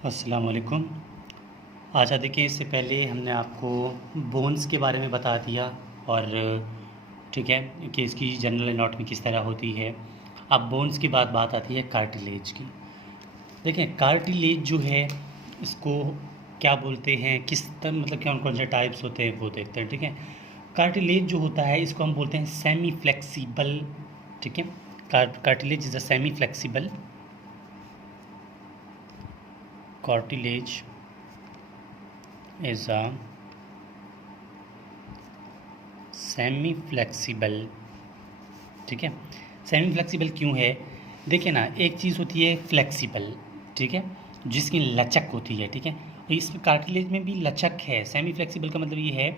अस्सलाम वालेकुम। अच्छा देखिए, इससे पहले हमने आपको बोन्स के बारे में बता दिया और ठीक है कि इसकी जनरल एनाटॉमी किस तरह होती है। अब बोन्स की बात आती है कार्टिलेज की। देखिए कार्टिलेज जो है इसको क्या बोलते हैं, किस तरह मतलब कौन कौन से टाइप्स होते हैं वो देखते हैं। ठीक है, कार्टिलेज जो होता है इसको हम बोलते हैं सेमी फ्लेक्सिबल। ठीक है, cartilage is a semi flexible cartilage is a semi flexible. ठीक है, सेमी फ्लेक्सिबल क्यों है? देखिए ना, एक चीज़ होती है फ्लेक्सिबल, ठीक है, जिसकी लचक होती है। ठीक है, इस कार्टिलेज में भी लचक है। सेमी फ्लेक्सिबल का मतलब ये है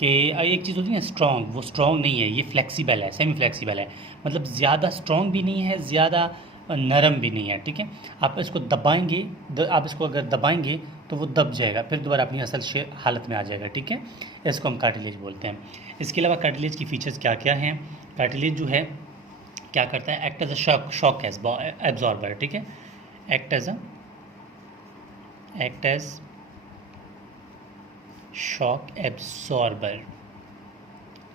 कि एक चीज़ होती है ना स्ट्रॉन्ग, वो स्ट्रॉन्ग नहीं है, ये फ्लेक्सिबल है, सेमी फ्लेक्सिबल है। मतलब ज़्यादा स्ट्रॉन्ग भी नहीं है, ज़्यादा नरम भी नहीं है। ठीक है, आप इसको दबाएंगे, आप इसको अगर दबाएंगे तो वो दब जाएगा, फिर दोबारा अपनी असल हालत में आ जाएगा। ठीक है, इसको हम कार्टिलेज बोलते हैं। इसके अलावा कार्टिलेज की फीचर्स क्या क्या हैं? कार्टिलेज जो है क्या करता है? Act as a shock absorber. ठीक है, एक्ट एज शॉक एब्जॉर्बर।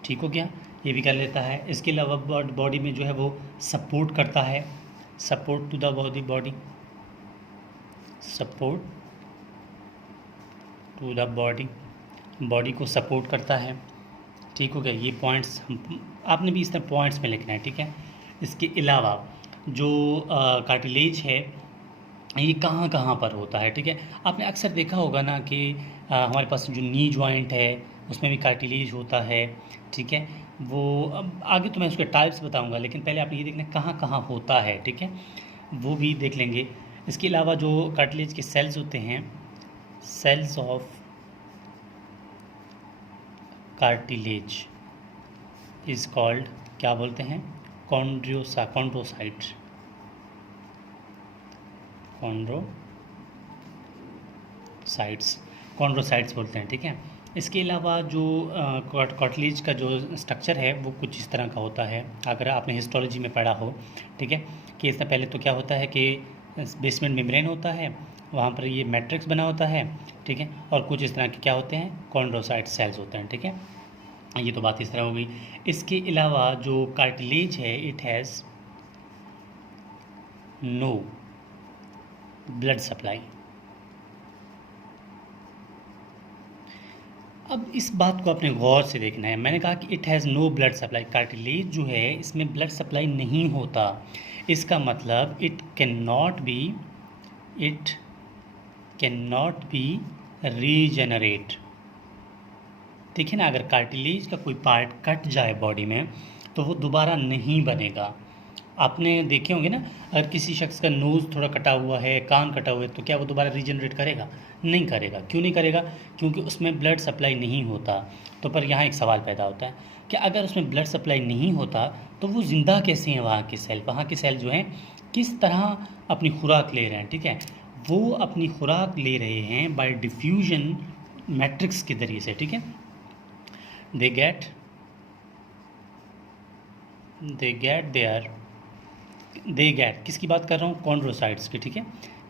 ठीक हो गया, ये भी कर लेता है। इसके अलावा बॉडी में जो है वो सपोर्ट करता है, support to the body, support to the body को सपोर्ट करता है। ठीक हो गया, ये पॉइंट्स आपने भी इस तरह पॉइंट्स में लिखना है। ठीक है, इसके अलावा जो कार्टिलेज है ये कहाँ कहाँ पर होता है? ठीक है, आपने अक्सर देखा होगा ना कि हमारे पास जो नी जॉइंट है उसमें भी कार्टिलेज होता है। ठीक है, वो अब आगे तो मैं उसके टाइप्स बताऊंगा, लेकिन पहले आपने ये देखना कहाँ कहाँ होता है। ठीक है, वो भी देख लेंगे। इसके अलावा जो कार्टिलेज के सेल्स होते हैं, cells of cartilage is called, क्या बोलते हैं? कॉन्ड्रोसाइट्स, कॉन्ड्रोसाइट्स बोलते हैं। ठीक है, इसके अलावा जो कार्टिलेज का जो स्ट्रक्चर है वो कुछ इस तरह का होता है, अगर आपने हिस्टोलॉजी में पढ़ा हो। ठीक है, कि इससे पहले तो क्या होता है कि बेसमेंट मेम्ब्रेन होता है, वहाँ पर ये मैट्रिक्स बना होता है। ठीक है, और कुछ इस तरह के क्या होते हैं? कॉन्ड्रोसाइट सेल्स होते हैं। ठीक है, ये तो बात इस तरह हो गई। इसके अलावा जो कार्टिलेज है it has no blood supply. अब इस बात को आपने गौर से देखना है। मैंने कहा कि it has no blood supply, cartilage जो है इसमें ब्लड सप्लाई नहीं होता। इसका मतलब it can not be regenerate. देखिए ना, अगर कार्टिलेज का कोई पार्ट कट जाए बॉडी में तो वो दोबारा नहीं बनेगा। आपने देखे होंगे ना, अगर किसी शख्स का नोज़ थोड़ा कटा हुआ है, कान कटा हुआ है, तो क्या वो दोबारा रीजनरेट करेगा? नहीं करेगा। क्यों नहीं करेगा? क्योंकि उसमें ब्लड सप्लाई नहीं होता। तो पर यहाँ एक सवाल पैदा होता है कि अगर उसमें ब्लड सप्लाई नहीं होता तो वो ज़िंदा कैसे हैं? वहाँ के सेल जो हैं किस तरह अपनी खुराक ले रहे हैं? ठीक है, वो अपनी खुराक ले रहे हैं बाय डिफ्यूजन मैट्रिक्स के ज़रिए से। ठीक है, दे गेट किसकी बात कर रहा हूँ? कॉन्ड्रोसाइट्स की। ठीक है,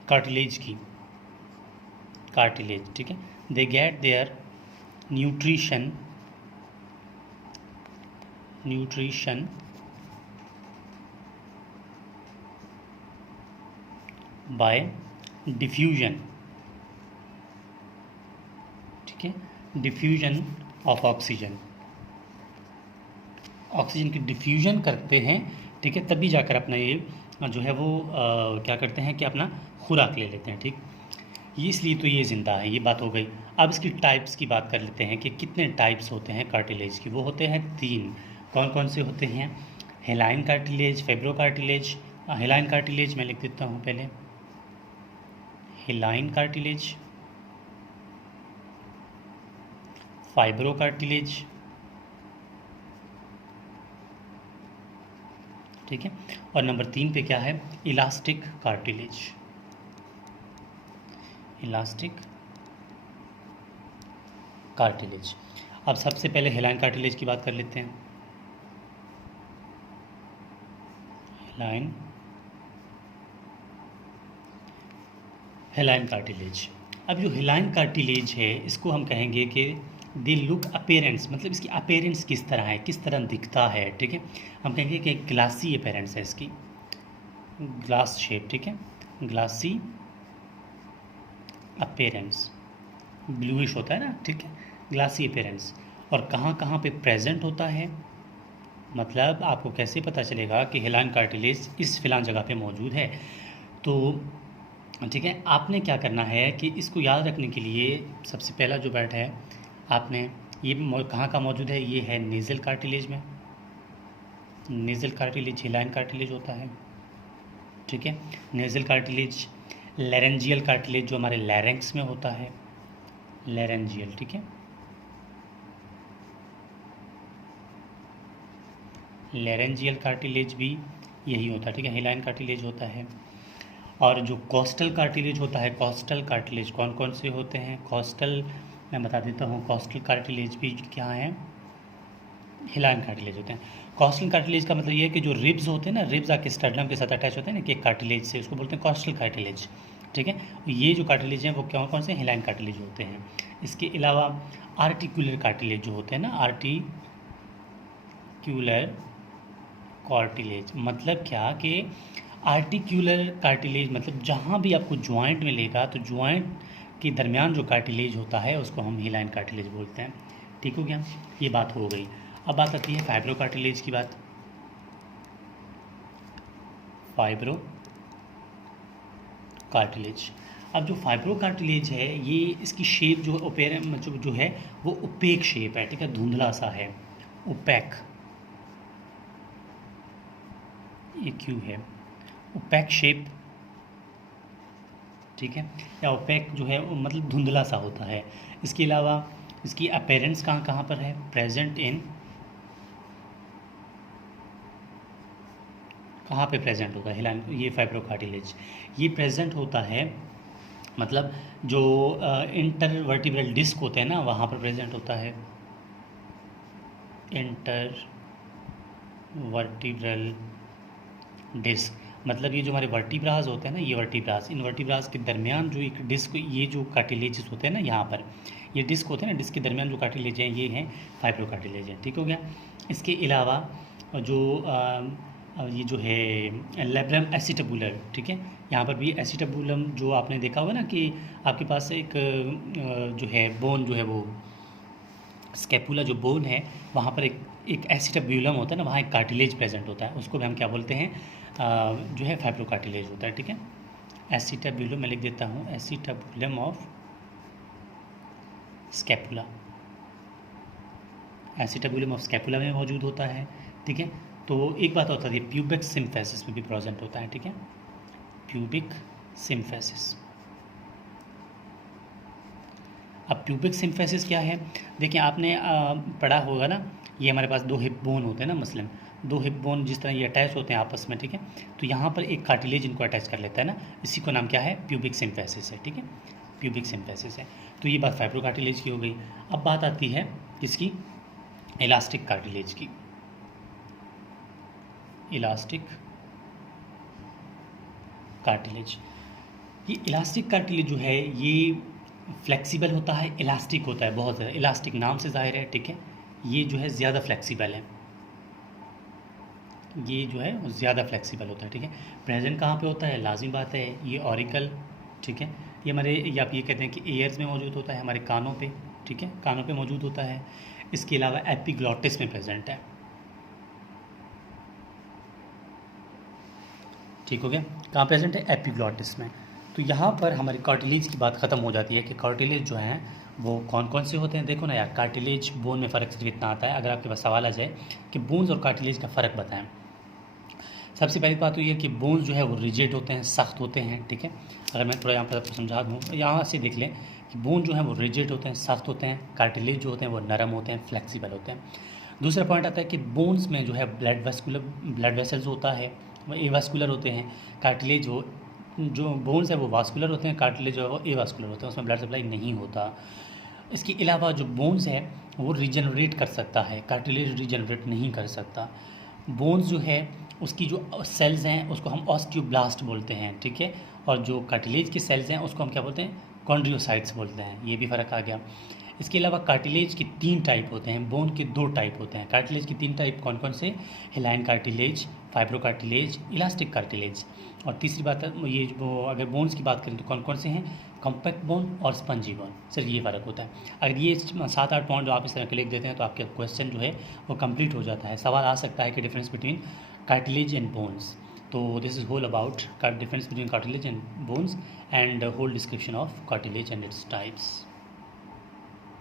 कार्टिलेज की, कार्टिलेज। ठीक है, they get their nutrition bye diffusion. ठीक है, डिफ्यूजन ऑफ ऑक्सीजन की डिफ्यूजन करते हैं। ठीक है, तभी जाकर अपना ये जो है वो क्या करते हैं कि अपना खुराक ले लेते हैं। ठीक, ये इसलिए तो ये ज़िंदा है, ये बात हो गई। अब इसकी टाइप्स की बात कर लेते हैं कि कितने टाइप्स होते हैं कार्टिलेज की। वो होते हैं 3। कौन कौन से होते हैं? हेलाइन कार्टिलेज, फेब्रो कार्टिलेज। हेलाइन कार्टिलेज मैं लिख देता हूँ पहले, हेलाइन कार्टिलेज, फाइब्रो कार्टिलेज। ठीक है, और नंबर 3 पे क्या है? Elastic cartilage, elastic cartilage. अब सबसे पहले हेलाइन कार्टिलेज की बात कर लेते हैं। हेलाइन हेलाइन कार्टिलेज। अब जो हेलाइन कार्टिलेज है इसको हम कहेंगे कि द लुक अपेरेंस, मतलब इसकी अपेरेंस किस तरह है, किस तरह दिखता है, ठीक है। हम कहेंगे कि ग्लासी अपेरेंस है इसकी, ग्लास शेप, ठीक है, ग्लासी अपेरेंस, ब्लूइश होता है ना, ठीक है, ग्लासी अपेरेंस। और कहाँ कहाँ पे प्रेजेंट होता है, मतलब आपको कैसे पता चलेगा कि हेलाइन कार्टिलेज इस फिलान जगह पे मौजूद है। तो ठीक है, आपने क्या करना है कि इसको याद रखने के लिए सबसे पहला जो बैठ है आपने ये कहाँ का मौजूद है, ये है नेज़ल कार्टिलेज में, नेज़ल कार्टिलेज हेलाइन कार्टिलेज होता है, ठीक है। नेज़ल कार्टिलेज, लैरेंजियल कार्टिलेज जो हमारे लैरेंक्स में होता है, लैरेंजियल, ठीक है, लैरेंजियल कार्टिलेज भी यही होता है, ठीक है, हेलाइन कार्टिलेज होता है। और जो कोस्टल कार्टिलेज होता है, कोस्टल कार्टिलेज कौन कौन से होते हैं, कोस्टल मैं बता देता हूँ, कोस्टल कार्टिलेज भी क्या है, हिलाइन कार्टिलेज होते हैं। कोस्टल कार्टिलेज का मतलब ये है कि जो रिब्स होते हैं ना, रिब्स आके स्टर्नम के साथ अटैच होते हैं ना कि कार्टिलेज से, उसको बोलते हैं कोस्टल कार्टिलेज, ठीक है। ये जो कार्टिलेज हैं वो कौन कौन से हिलाइन कार्टिलेज होते हैं। इसके अलावा आर्टिकुलर कार्टिलेज जो होते हैं ना, आर्टिक्यूलर कार्टिलेज मतलब क्या कि आर्टिक्यूलर कार्टिलेज मतलब जहाँ भी आपको ज्वाइंट मिलेगा तो ज्वाइंट के दरमियान जो कार्टिलेज होता है उसको हम हिलाइन कार्टिलेज बोलते हैं, ठीक हो गया, ये बात हो गई। अब बात आती है फाइब्रो कार्टिलेज की बात। फाइब्रो कार्टिलेज, अब जो फाइब्रो कार्टिलेज है ये इसकी शेप जो मतलब जो है वो ओपेक शेप है, ठीक है, धुंधला सा है, ओपेक, ये क्यों है, ओपेक शेप, ठीक है, या ओपेक जो है मतलब धुंधला सा होता है। इसके अलावा इसकी अपेरेंस कहाँ कहाँ पर है, प्रेजेंट इन, कहाँ पे प्रेजेंट होता है हिलाइन, ये फाइब्रो कार्टिलेज ये प्रेजेंट होता है, मतलब जो इंटरवर्टिब्रल डिस्क होते हैं ना वहाँ पर प्रेजेंट होता है, इंटरवर्टिब्रल डिस्क, मतलब ये जो हमारे वर्टिब्रास होते हैं ना, ये वर्टिब्रास, इन वर्टिब्रास के दरमियान जो एक डिस्क, ये जो कार्टिलेजेस होते हैं ना यहाँ पर, ये डिस्क होते हैं ना, डिस्क के दरमियान जो कार्टिलेज हैं ये हैं फाइब्रो कार्टिलेज है, ठीक हो गया। इसके अलावा जो ये जो है लेब्रम एसिटाबुलर, ठीक है, यहाँ पर भी एसिटाबुलम जो आपने देखा होगा ना कि आपके पास एक जो है बोन जो है वो स्केपुला जो बोन है वहाँ पर एक एसिटाबुलम होता है ना, वहाँ एक कार्टिलेज प्रेजेंट होता है, उसको भी हम क्या बोलते हैं, जो है फाइब्रो कार्टिलेज होता है, ठीक है। एसिटाबुलम मैं लिख देता हूँ, acetabulum of scapula, acetabulum of scapula में मौजूद होता है, ठीक है। तो एक बात होता है प्यूबिक सिम्फेसिस में भी प्रेजेंट होता है, ठीक है, प्यूबिक सिम्फेसिस। अब प्यूबिक सिम्फेसिस क्या है, देखिए आपने पढ़ा होगा ना, ये हमारे पास दो हिप बोन होते हैं ना, मसलन दो हिप बोन जिस तरह ये अटैच होते हैं आपस में, ठीक है, तो यहाँ पर एक कार्टिलेज इनको अटैच कर लेता है ना, इसी को नाम क्या है, प्यूबिक सिम्फेसिस है, ठीक है, प्यूबिक सिम्फेसिस है। तो ये बात फाइब्रो कार्टिलेज की हो गई। अब बात आती है किसकी, इलास्टिक कार्टिलेज की, इलास्टिक कार्टिलेज। ये इलास्टिक कार्टिलेज जो है ये फ्लेक्सिबल होता है, इलास्टिक होता है, बहुत ज़्यादा इलास्टिक, नाम से जाहिर है, ठीक है, ये जो है ज़्यादा फ्लेक्सिबल है, ये जो है वो ज़्यादा फ्लेक्सिबल होता है, ठीक है। प्रेजेंट कहाँ पे होता है, लाजिम बात है, ये ऑरिकल, ठीक है, ये हमारे, या आप ये कहते हैं कि एयर्स में मौजूद होता है, हमारे कानों पे, ठीक है, कानों पे मौजूद होता है। इसके अलावा एपिग्लॉटिस में प्रेजेंट है, ठीक हो गया, कहाँ प्रेजेंट है, एपिग्लॉटिस में। तो यहाँ पर हमारी कार्टिलेज की बात ख़त्म हो जाती है कि कार्टिलेज जो हैं वो कौन कौन से होते हैं। देखो ना यार, कार्टिलेज बोन में फ़र्क सिर्फ इतना आता है, अगर आपके पास सवाल आ जाए कि बोन्स और कार्टिलेज का फ़र्क बताएं, सबसे पहली बात तो ये कि बोन्स जो है वो रिजिड होते हैं, सख्त होते हैं, ठीक है। अगर मैं थोड़ा यहाँ पर आपको समझा दूँ, यहाँ से देख लें कि बोन जो है वो रिजिड होते हैं, सख्त होते हैं, कार्टिलेज जो होते हैं वो नरम होते हैं, फ्लेक्सिबल होते हैं। दूसरा पॉइंट आता है कि बोन्स में जो है ब्लड वेसल्स होता है, वो एवास्कुलर होते हैं, कार्टिलेज जो बोन्स है वो वास्कुलर होते हैं, कार्टिलेज जो है वो एवास्कुलर होते हैं, उसमें ब्लड सप्लाई नहीं होता। इसके अलावा जो बोन्स है वो रिजनरेट कर सकता है, कार्टिलेज रिजनरेट नहीं कर सकता। बोन्स जो है उसकी जो सेल्स हैं उसको हम ऑस्टियोब्लास्ट बोलते हैं, ठीक है, और जो कार्टिलेज के सेल्स हैं उसको हम क्या बोलते हैं, कॉन्ड्रियोसाइट्स बोलते हैं। ये भी फ़र्क आ गया। इसके अलावा कार्टिलेज के 3 टाइप होते हैं, बोन के 2 टाइप होते हैं। कार्टिलेज के 3 टाइप कौन कौन से, hyaline cartilage, fibro cartilage, elastic cartilage. और तीसरी बात है ये वो अगर बोन्स की बात करें तो कौन कौन से हैं, कॉम्पैक्ट बोन और स्पंजी बोन। सर ये फ़र्क होता है। अगर ये 7-8 पॉइंट जो आप इस तरह के लिख देते हैं तो आपके क्वेश्चन जो है वो कंप्लीट हो जाता है। सवाल आ सकता है कि difference between cartilage and bones. तो this is whole about difference between cartilage and bones and whole description of cartilage and its types.